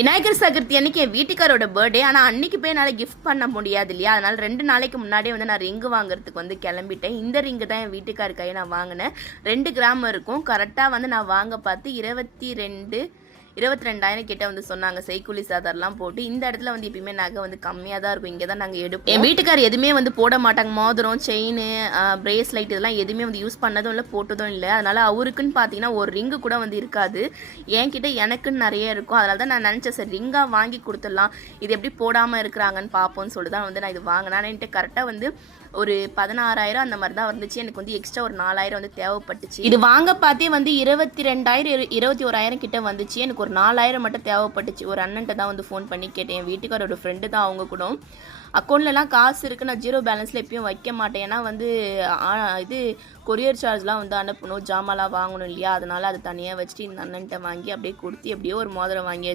விநாயகர் சதுர்த்தி அன்னைக்கு என் வீட்டுக்காரோட பர்த்டே. ஆனால் அன்னைக்கு போய் என்னால் கிஃப்ட் பண்ண முடியாது இல்லையா, அதனால 2 நாளைக்கு முன்னாடியே வந்து நான் ரிங்கு வாங்குறதுக்கு வந்து கிளம்பிட்டேன். இந்த ரிங்கு தான் என் வீட்டுக்காரு கையை நான் வாங்கினேன். 2 கிராம் இருக்கும். கரெக்டாக வந்து நான் வாங்க பார்த்து 22,000 கிட்ட வந்து சொன்னாங்க. செய்கூலி சாதாரெல்லாம் போட்டு. இந்த இடத்துல வந்து எப்பயுமே நகை வந்து கம்மியாக தான் இருக்கும். இங்கே தான் நாங்கள் எடுப்போம். என் வீட்டுக்கார் எதுவுமே வந்து போட மாட்டாங்க. மோதிரம், செயின், பிரேஸ்லைட் இதெல்லாம் எதுவுமே வந்து யூஸ் பண்ணதும் இல்லை, போட்டதும் இல்லை. அதனால அவருக்குன்னு பார்த்தீங்கன்னா ஒரு ரிங்கு கூட வந்து இருக்காது. என்கிட்ட எனக்குன்னு நிறைய இருக்கும். அதனால தான் நான் நினச்சேன், சரி ரிங்காக வாங்கி கொடுத்துடலாம், இது எப்படி போடாமல் இருக்கிறாங்கன்னு பார்ப்போம்னு சொல்லிட்டு தான் வந்து நான் இது வாங்கினேன். என்கிட்ட கரெக்டாக வந்து ஒரு 16,000 அந்த மாதிரி தான் வந்துச்சு. எனக்கு வந்து எக்ஸ்ட்ரா ஒரு 4,000 வந்து தேவைப்பட்டுச்சு. இது வாங்க பார்த்தே வந்து 22,000 21,000 கிட்ட வந்துச்சு. எனக்கு ஒரு 4,000 மட்டும் தேவைப்பட்டுச்சு. ஒரு அண்ணன்ட்ட தான் வந்து ஃபோன் பண்ணி கேட்டேன். என் வீட்டுக்காரோட ஃப்ரெண்டு தான் அவங்க கூட. அக்கௌண்ட்லலாம் காசு இருக்குது, நான் 0 பேலன்ஸில் எப்பயும் வைக்க மாட்டேன். ஏன்னா வந்து இது கொரியர் சார்ஜ்லாம் வந்து அனுப்பணும், ஜாமான்லாம் வாங்கணும் இல்லையா, அதனால அது தனியாக வச்சுட்டு இந்த அண்ணன்ட்ட வாங்கி அப்படியே கொடுத்து எப்படியோ ஒரு மோதிரம் வாங்கி